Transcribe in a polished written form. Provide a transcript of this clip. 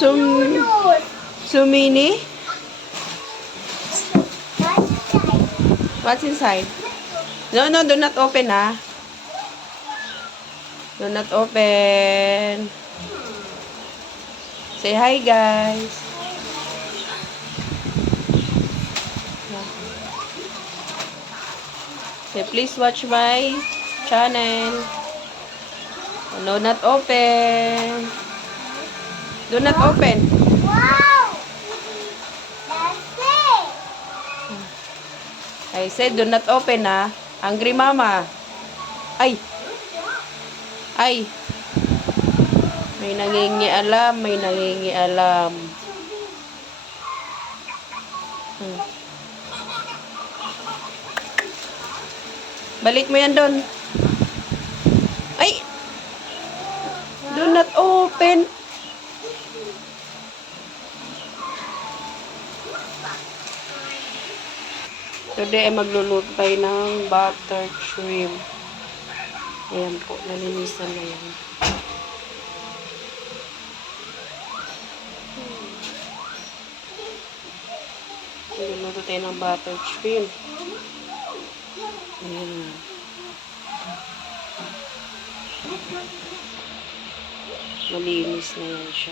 Sumini? What's inside? No, do not open, ha? Do not open. Say hi, guys. Say, please watch my channel. Do not open. Do not open. Wow! That's it! I said, do not open, ha? Hungry mama. Ay! Ay! May nangingialam, may nangingialam. Balik mo yan doon. Ay! Do not open. Today ay magluluto tayo ng butter shrimp. Ayan po, nalinisan na yan. Magluluto tayo ng butter shrimp. Ayan. Malinis na yan siya.